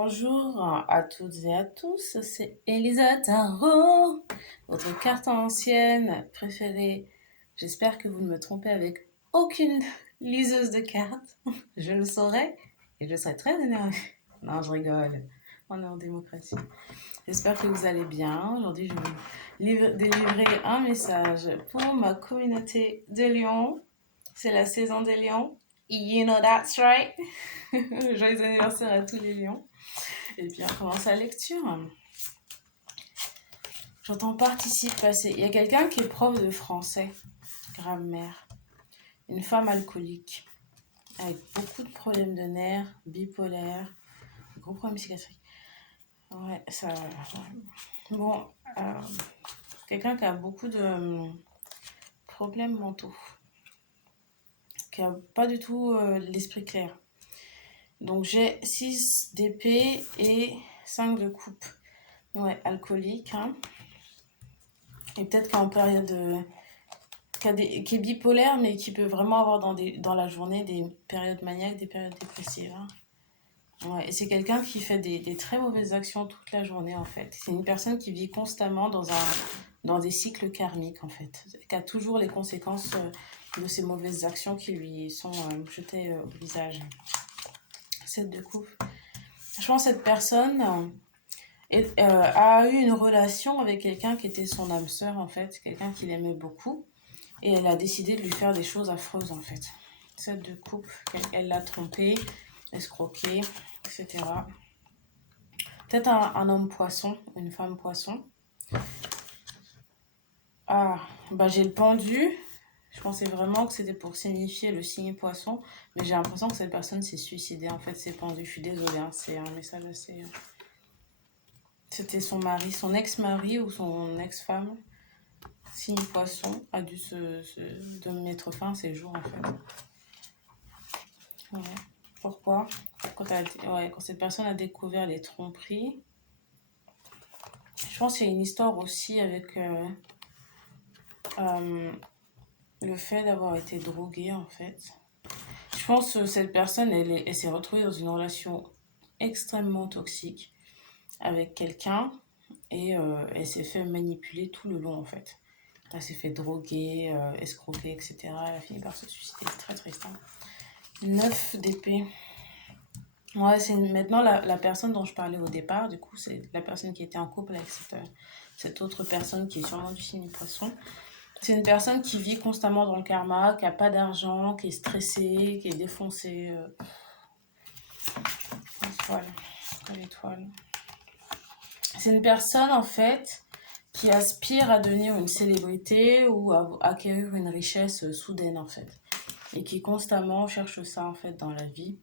Bonjour à toutes et à tous, c'est Elisa Tarot, votre carte ancienne préférée. J'espère que vous ne me trompez avec aucune liseuse de cartes. Je le saurais et je serais très énervée. Non, je rigole. On est en démocratie. J'espère que vous allez bien. Aujourd'hui, je vais vous délivrer un message pour ma communauté de Lyon. C'est la saison des lions. You know that's right. Joyeux anniversaire à tous les lions. Et bien, on commence la lecture. J'entends participe passer. Il y a quelqu'un qui est prof de français, grammaire. Une femme alcoolique, avec beaucoup de problèmes de nerfs, bipolaire, gros problèmes psychiatriques. Ouais, ça. Ouais. Bon, quelqu'un qui a beaucoup de problèmes mentaux, qui a pas du tout l'esprit clair. Donc j'ai 6 d'épée et 5 de coupe. Ouais, alcoolique, hein. Et peut-être qu'en période qui est bipolaire, mais qui peut vraiment avoir dans la journée des périodes maniaques, des périodes dépressives. Hein. Ouais, et c'est quelqu'un qui fait des très mauvaises actions toute la journée, en fait. C'est une personne qui vit constamment dans des cycles karmiques, en fait, qui a toujours les conséquences de ces mauvaises actions qui lui sont jetées au visage. 7 de coupe. Je pense que cette personne a eu une relation avec quelqu'un qui était son âme sœur, en fait, quelqu'un qu'il aimait beaucoup. Et elle a décidé de lui faire des choses affreuses, en fait. 7 de coupe, elle l'a trompé, escroqué, etc. Peut-être un homme poisson, une femme poisson. Ah, bah j'ai le pendu. Je pensais vraiment que c'était pour signifier le signe poisson, mais j'ai l'impression que cette personne s'est suicidée. En fait, c'est pendu. Je suis désolée, hein, c'est un message assez... C'était son mari, son ex-mari ou son ex-femme. Signe poisson a dû de mettre fin à ses jours, en fait. Ouais. Pourquoi quand cette personne a découvert les tromperies. Je pense qu'il y a une histoire aussi avec le fait d'avoir été droguée, en fait. Je pense que cette personne, elle s'est retrouvée dans une relation extrêmement toxique avec quelqu'un et elle s'est fait manipuler tout le long, en fait. Elle s'est fait droguer, escroquer, etc. Elle a fini par se suicider. C'est très triste. Hein. 9 d'épée. Ouais, c'est maintenant la personne dont je parlais au départ. Du coup, c'est la personne qui était en couple avec cette autre personne qui est sûrement du signe poisson. C'est une personne qui vit constamment dans le karma, qui n'a pas d'argent, qui est stressée, qui est défoncée. L'étoile. C'est une personne, en fait, qui aspire à devenir une célébrité ou à acquérir une richesse soudaine, en fait. Et qui constamment cherche ça, en fait, dans la vie.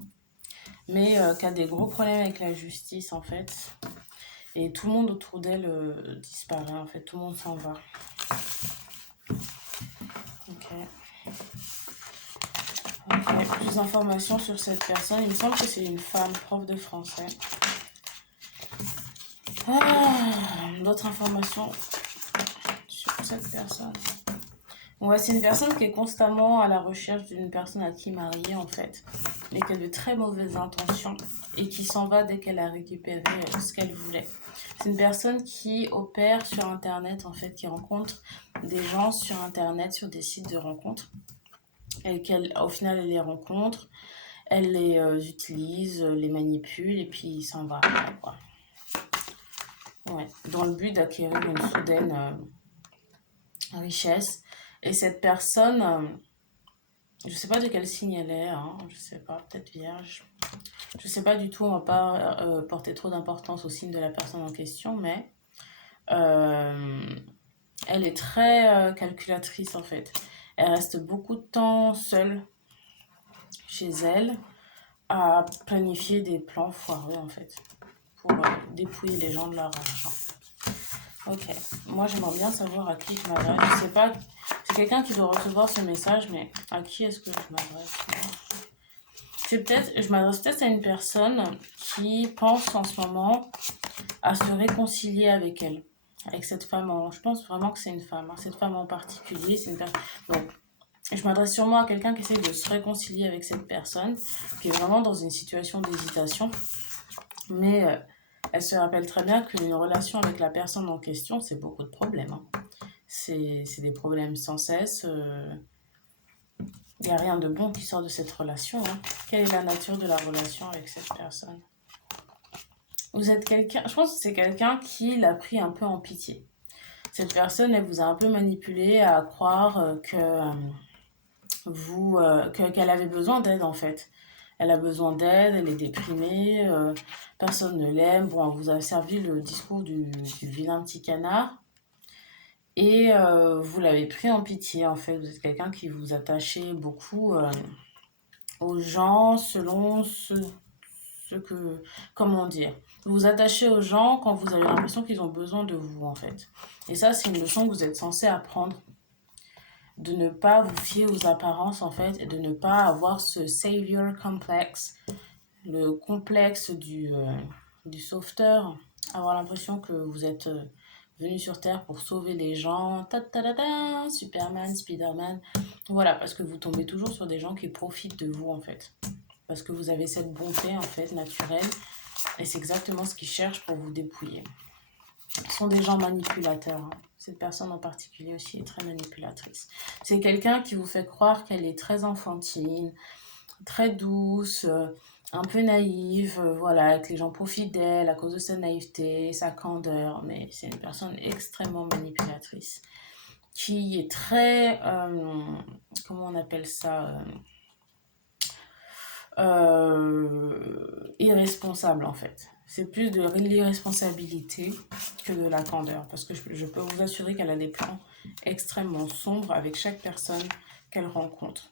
Mais qui a des gros problèmes avec la justice, en fait. Et tout le monde autour d'elle disparaît, en fait. Tout le monde s'en va. Ok. Plus d'informations sur cette personne. Il me semble que c'est une femme, prof de français. D'autres informations sur cette personne. Ouais, c'est une personne qui est constamment à la recherche d'une personne à qui marier, en fait. Et qui a de très mauvaises intentions. Et qui s'en va dès qu'elle a récupéré ce qu'elle voulait. C'est une personne qui opère sur Internet, en fait, qui rencontre des gens sur Internet, sur des sites de rencontres. Et qu'au final, elle les rencontre, elle les utilise, les manipule, et puis il s'en va après, quoi. Ouais, dans le but d'acquérir une soudaine richesse. Et cette personne, je sais pas de quel signe elle est, hein, je sais pas, peut-être vierge. Je sais pas du tout, on va pas porter trop d'importance au signe de la personne en question, mais elle est très calculatrice, en fait. Elle reste beaucoup de temps seule chez elle à planifier des plans foireux, en fait, pour dépouiller les gens de leur argent. Ok, moi j'aimerais bien savoir à qui je m'adresse. Je sais pas, c'est quelqu'un qui doit recevoir ce message, mais à qui est-ce que je m'adresse? Je m'adresse peut-être à une personne qui pense en ce moment à se réconcilier avec elle, avec cette femme. Je pense vraiment que c'est une femme, hein. Cette femme en particulier, c'est une personne. Donc, je m'adresse sûrement à quelqu'un qui essaie de se réconcilier avec cette personne, qui est vraiment dans une situation d'hésitation. Mais elle se rappelle très bien qu'une relation avec la personne en question, c'est beaucoup de problèmes, hein. C'est des problèmes sans cesse. Il n'y a rien de bon qui sort de cette relation, hein. Quelle est la nature de la relation avec cette personne? Vous êtes quelqu'un, je pense que c'est quelqu'un qui l'a pris un peu en pitié. Cette personne, elle vous a un peu manipulé à croire qu'elle avait besoin d'aide en fait. Elle a besoin d'aide, elle est déprimée, personne ne l'aime. Bon, elle vous a servi le discours du vilain petit canard. Et vous l'avez pris en pitié en fait. Vous êtes quelqu'un qui vous attachez beaucoup aux gens selon ce que... Comment dire? Vous vous attachez aux gens quand vous avez l'impression qu'ils ont besoin de vous en fait. Et ça, c'est une leçon que vous êtes censé apprendre, de ne pas vous fier aux apparences en fait et de ne pas avoir ce savior complex, le complexe du sauveteur, avoir l'impression que vous êtes venu sur Terre pour sauver les gens, ta ta ta ta, Superman, Spiderman, voilà, parce que vous tombez toujours sur des gens qui profitent de vous en fait, parce que vous avez cette bonté en fait naturelle et c'est exactement ce qu'ils cherchent pour vous dépouiller. Ce sont des gens manipulateurs, hein. Cette personne en particulier aussi est très manipulatrice. C'est quelqu'un qui vous fait croire qu'elle est très enfantine, très douce, un peu naïve, voilà, que les gens profitent d'elle à cause de sa naïveté, sa candeur, mais c'est une personne extrêmement manipulatrice, qui est très, comment on appelle ça, irresponsable en fait. C'est plus de l'irresponsabilité que de la candeur, parce que je peux vous assurer qu'elle a des plans extrêmement sombres avec chaque personne qu'elle rencontre.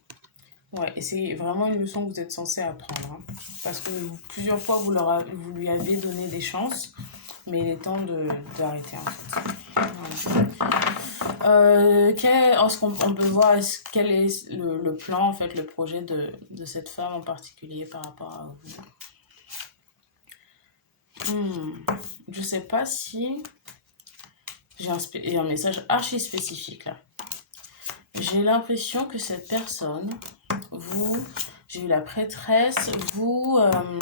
Ouais, et c'est vraiment une leçon que vous êtes censé apprendre, hein. Parce que plusieurs fois, vous lui avez donné des chances, mais il est temps d'arrêter en fait. Voilà. Est-ce qu'on peut voir quel est le plan, en fait, le projet de cette femme en particulier par rapport à vous? Je sais pas si j'ai un message archi spécifique là. J'ai l'impression que cette personne, j'ai eu la prêtresse, vous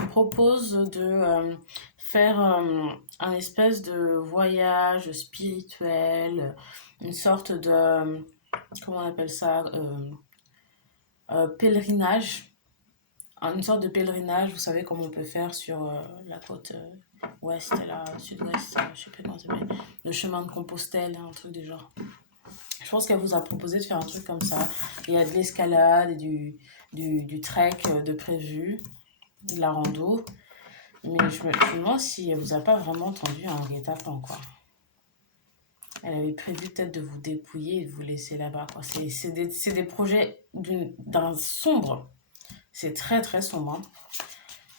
propose de faire un espèce de voyage spirituel, une sorte de, comment on appelle ça, pèlerinage, une sorte de pèlerinage, vous savez comme on peut faire sur la côte ouest, là, sud-ouest, je sais plus comment ça s'appelle, le chemin de Compostelle, un truc du genre. Je pense qu'elle vous a proposé de faire un truc comme ça. Il y a de l'escalade et du trek de prévu, de la rando. Mais je me demande si elle vous a pas vraiment tendu un guet-apens, quoi. Elle avait prévu peut-être de vous dépouiller et de vous laisser là-bas, quoi. C'est des projets d'un sombre. C'est très très sombre, hein.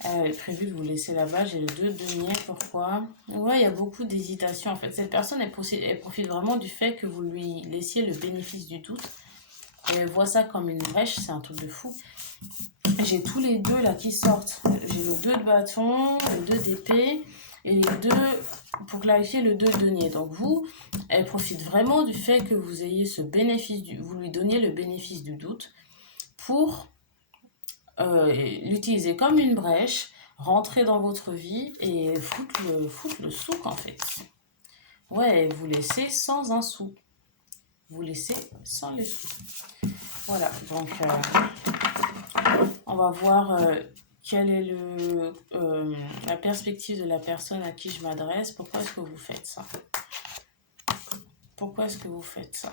Elle avait prévu de vous laisser là-bas. J'ai le 2 de denier, pourquoi? Ouais, il y a beaucoup d'hésitation en fait. Cette personne, elle profite vraiment du fait que vous lui laissiez le bénéfice du doute. Et elle voit ça comme une brèche, c'est un truc de fou. J'ai tous les deux là qui sortent. J'ai le 2 de bâton, le 2 d'épée et les deux, pour clarifier, le 2 de denier. Donc vous, elle profite vraiment du fait que vous ayez ce bénéfice, vous lui donniez le bénéfice du doute pour l'utiliser comme une brèche, rentrer dans votre vie et foutre le souk en fait. Ouais, vous laissez sans un sou. Vous laissez sans les sous. Voilà, donc on va voir quelle est la perspective de la personne à qui je m'adresse. Pourquoi est-ce que vous faites ça? Pourquoi est-ce que vous faites ça?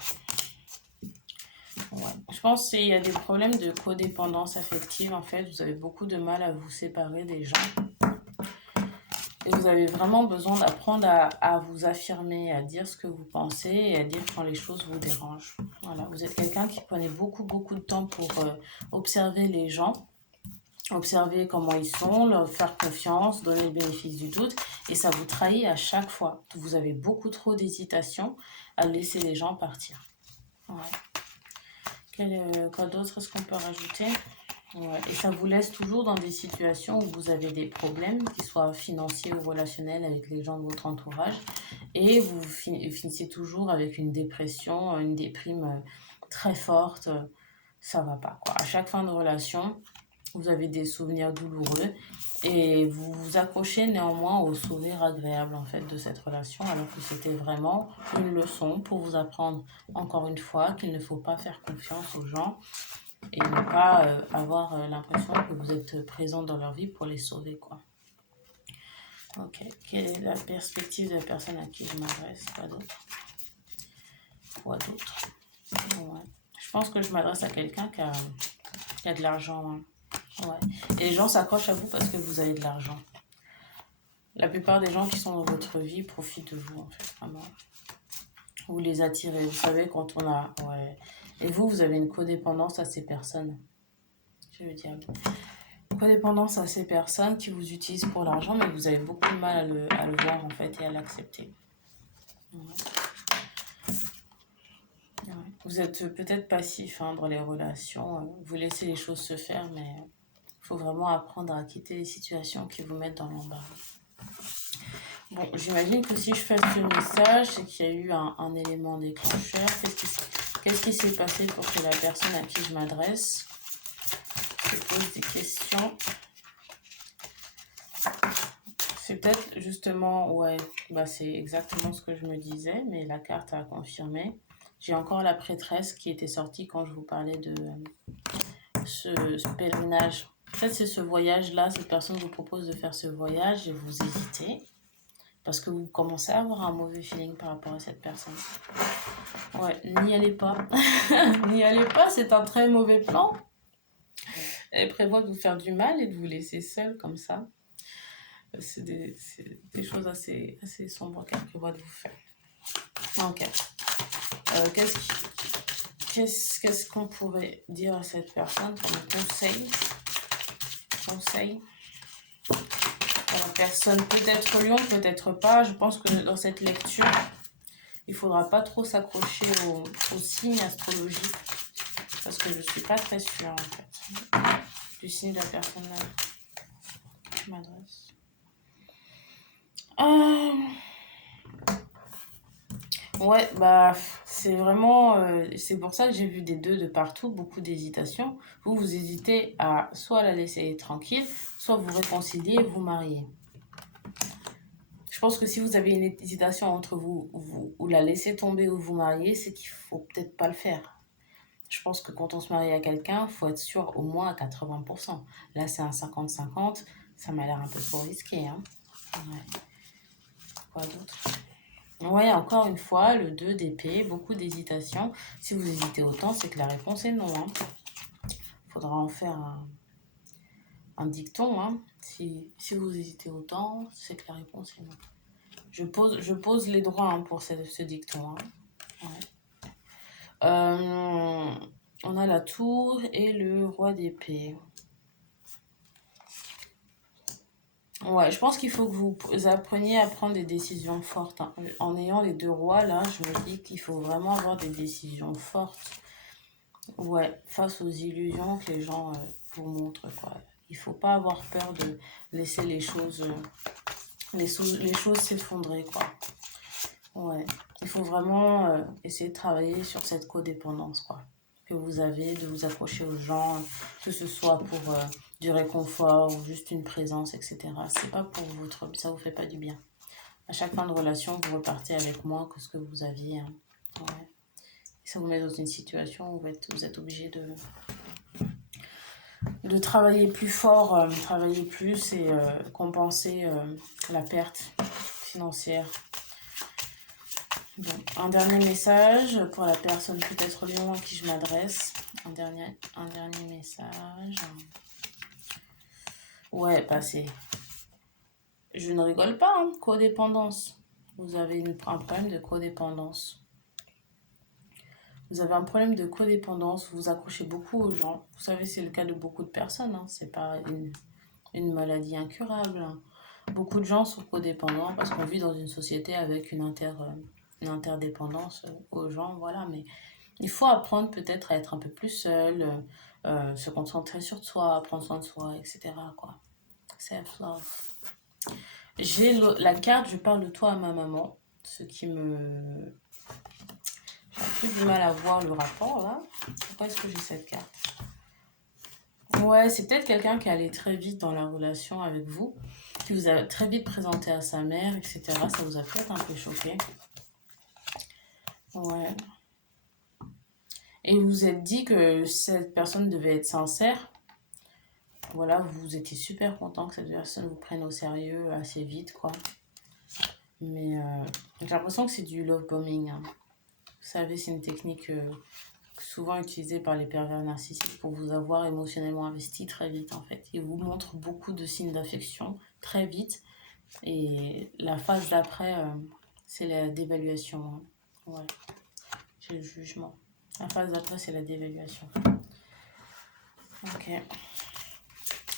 Ouais. Je pense qu'il y a des problèmes de codépendance affective. En fait, vous avez beaucoup de mal à vous séparer des gens. Et vous avez vraiment besoin d'apprendre à vous affirmer, à dire ce que vous pensez et à dire quand les choses vous dérangent. Voilà. Vous êtes quelqu'un qui prenait beaucoup de temps pour observer les gens, observer comment ils sont, leur faire confiance, donner le bénéfice du doute, et ça vous trahit à chaque fois. Vous avez beaucoup trop d'hésitation à laisser les gens partir. Ouais. Quoi d'autre est-ce qu'on peut rajouter? Ouais. Et ça vous laisse toujours dans des situations où vous avez des problèmes, qu'ils soient financiers ou relationnels avec les gens de votre entourage, et vous finissez toujours avec une dépression, une déprime très forte. Ça va pas, quoi. À chaque fin de relation, Vous avez des souvenirs douloureux et vous vous accrochez néanmoins au sourire agréable en fait de cette relation alors que c'était vraiment une leçon pour vous apprendre encore une fois qu'il ne faut pas faire confiance aux gens et ne pas avoir l'impression que vous êtes présent dans leur vie pour les sauver quoi. Ok, quelle est la perspective de la personne à qui je m'adresse? Quoi d'autre? Quoi d'autre? Ouais. Je pense que je m'adresse à quelqu'un qui a de l'argent. Hein. Ouais. Et les gens s'accrochent à vous parce que vous avez de l'argent. La plupart des gens qui sont dans votre vie profitent de vous, en fait, vraiment. Vous les attirez. Vous savez, quand on a... Ouais. Et vous avez une codépendance à ces personnes. Je veux dire, codépendance à ces personnes qui vous utilisent pour l'argent, mais vous avez beaucoup de mal à le voir, en fait, et à l'accepter. Ouais. Ouais. Vous êtes peut-être passif hein, dans les relations. Vous laissez les choses se faire, mais il faut vraiment apprendre à quitter les situations qui vous mettent dans l'embarras. Bon, j'imagine que si je fais ce message, c'est qu'il y a eu un élément déclencheur. Qu'est-ce qui s'est passé pour que la personne à qui je m'adresse se pose des questions? C'est peut-être justement, ouais, bah c'est exactement ce que je me disais, mais la carte a confirmé. J'ai encore la prêtresse qui était sortie quand je vous parlais de ce pèlerinage. Peut-être c'est ce voyage-là, cette personne vous propose de faire ce voyage et vous hésitez. Parce que vous commencez à avoir un mauvais feeling par rapport à cette personne. Ouais, n'y allez pas. N'y allez pas, c'est un très mauvais plan. Elle prévoit de vous faire du mal et de vous laisser seul comme ça. C'est des choses assez sombres qu'elle prévoit de vous faire. Ok. Qu'est-ce qu'on pourrait dire à cette personne comme conseil la personne, peut-être lion, peut-être pas. Je pense que dans cette lecture, il ne faudra pas trop s'accrocher aux signes astrologiques parce que je ne suis pas très sûre en fait du signe de la personne là qui je m'adresse. Ouais, bah c'est vraiment, c'est pour ça que j'ai vu des 2 de partout, beaucoup d'hésitation. Vous hésitez à soit la laisser tranquille, soit vous réconcilier et vous marier. Je pense que si vous avez une hésitation entre vous ou la laisser tomber ou vous marier, c'est qu'il faut peut-être pas le faire. Je pense que quand on se marie à quelqu'un, il faut être sûr au moins à 80%. Là, c'est un 50-50, ça m'a l'air un peu trop risqué. Hein. Ouais. Quoi d'autre? Ouais, encore une fois, le 2 d'épée, beaucoup d'hésitation. Si vous hésitez autant, c'est que la réponse est non. Hein. Faudra en faire un dicton. Hein. Si vous hésitez autant, c'est que la réponse est non. Je pose les droits hein, pour ce dicton. Hein. Ouais. On a la tour et le roi d'épée. Ouais, je pense qu'il faut que vous appreniez à prendre des décisions fortes. Hein. En ayant les 2 rois, là, je me dis qu'il faut vraiment avoir des décisions fortes. Ouais, face aux illusions que les gens vous montrent, quoi. Il faut pas avoir peur de laisser les choses s'effondrer, quoi. Ouais, il faut vraiment essayer de travailler sur cette codépendance, quoi. Que vous avez, de vous accrocher aux gens, que ce soit pour du réconfort ou juste une présence, etc. C'est pas pour ça vous fait pas du bien. À chaque fin de relation, vous repartez avec moins que ce que vous aviez. Hein. Ouais. Et ça vous met dans une situation où vous êtes obligé de travailler plus fort, travailler plus et compenser la perte financière. Bon, un dernier message pour la personne peut-être lion à qui je m'adresse. Un dernier message. Ouais, passé. Je ne rigole pas, hein. Codépendance. Vous avez un problème de codépendance. Vous avez un problème de codépendance, vous vous accrochez beaucoup aux gens. Vous savez, c'est le cas de beaucoup de personnes. Hein. C'est pas une maladie incurable. Hein. Beaucoup de gens sont codépendants parce qu'on vit dans une société avec une interdépendance aux gens, voilà. Mais il faut apprendre peut-être à être un peu plus seul, se concentrer sur soi, prendre soin de soi, etc. Quoi. Self-love. J'ai la carte, je parle de toi à ma maman, ce qui me... J'ai un peu du mal à voir le rapport là. Pourquoi est-ce que j'ai cette carte? Ouais, c'est peut-être quelqu'un qui allait très vite dans la relation avec vous, qui vous a très vite présenté à sa mère, etc. Ça vous a peut-être un peu choqué. Ouais. Et vous vous êtes dit que cette personne devait être sincère. Voilà, vous étiez super content que cette personne vous prenne au sérieux assez vite, quoi. Mais j'ai l'impression que c'est du love bombing, hein. Vous savez, c'est une technique souvent utilisée par les pervers narcissiques pour vous avoir émotionnellement investi très vite, en fait. Ils vous montrent beaucoup de signes d'affection très vite. Et la phase d'après, c'est la dévaluation, hein. Ouais, c'est le jugement. La phase d'après, c'est la dévaluation. Ok.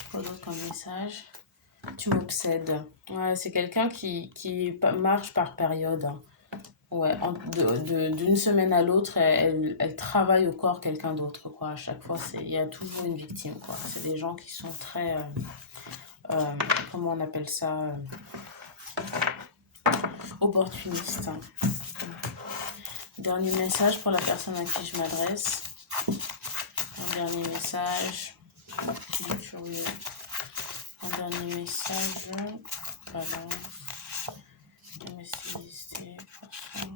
Quoi d'autre comme message? Tu m'obsèdes. Ouais, c'est quelqu'un qui marche par période, hein. Ouais, d'une semaine à l'autre, elle travaille au corps quelqu'un d'autre, quoi. À chaque fois, il y a toujours une victime, quoi. C'est des gens qui sont très, comment on appelle ça, opportunistes, hein. Dernier message pour la personne à qui je m'adresse. Un dernier message. Je suis curieux. Un dernier message. Balance. Domesticité. Façon.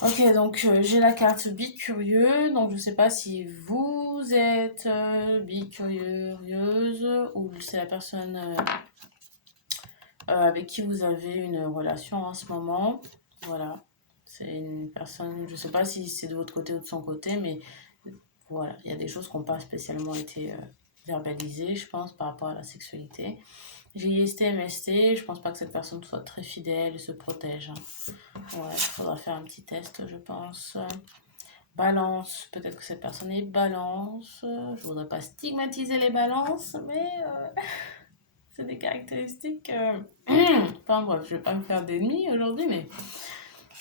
Ok, donc j'ai la carte bicurieux. Donc je sais pas si vous êtes bicurieuse ou c'est la personne avec qui vous avez une relation en ce moment. Voilà. C'est une personne, je sais pas si c'est de votre côté ou de son côté, mais voilà, il y a des choses qui n'ont pas spécialement été verbalisées, je pense, par rapport à la sexualité. J'ai IST, MST, je pense pas que cette personne soit très fidèle et se protège, hein. Ouais, il faudra faire un petit test, je pense. Balance, peut-être que cette personne est balance. Je voudrais pas stigmatiser les balances, mais c'est des caractéristiques. Enfin bref, je vais pas me faire d'ennemis aujourd'hui, mais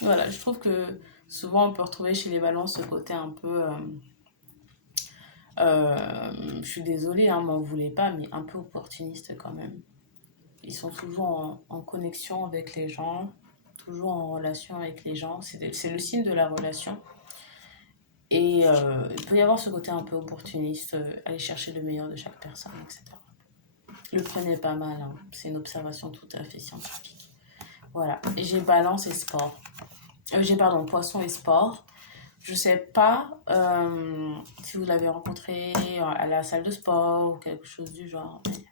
voilà, je trouve que souvent on peut retrouver chez les balances ce côté un peu. Je suis désolée, hein, m'en voulez pas, mais un peu opportuniste quand même. Ils sont toujours en connexion avec les gens, toujours en relation avec les gens. C'est le signe de la relation. Et il peut y avoir ce côté un peu opportuniste, aller chercher le meilleur de chaque personne, etc. Le prenez pas mal, hein. C'est une observation tout à fait scientifique. Voilà. Et j'ai balance et sport. Pardon, poisson et sport. Je sais pas si vous l'avez rencontré à la salle de sport ou quelque chose du genre. Mais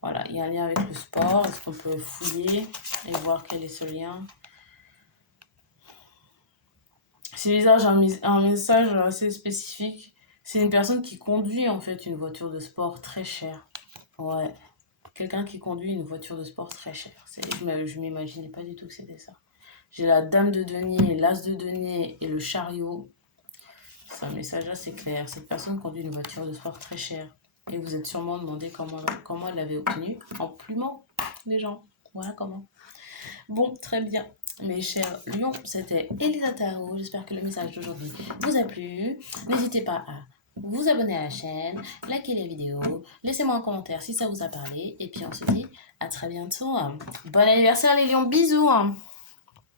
voilà, il y a un lien avec le sport. Est-ce qu'on peut fouiller et voir quel est ce lien? C'est bizarre, j'ai un message assez spécifique. C'est une personne qui conduit en fait une voiture de sport très chère. Ouais, quelqu'un qui conduit une voiture de sport très chère. Je m'imaginais pas du tout que c'était ça. J'ai la dame de denier, l'as de denier et le chariot. C'est un message assez clair. Cette personne conduit une voiture de sport très chère. Et vous êtes sûrement demandé comment elle l'avait obtenue. En plumant les gens. Voilà comment. Bon, très bien. Mes chers lions, c'était Elisa Tarot. J'espère que le message d'aujourd'hui vous a plu. N'hésitez pas à vous abonner à la chaîne, liker les vidéos, laissez-moi un commentaire si ça vous a parlé. Et puis on se dit à très bientôt. Bon anniversaire les lions, bisous.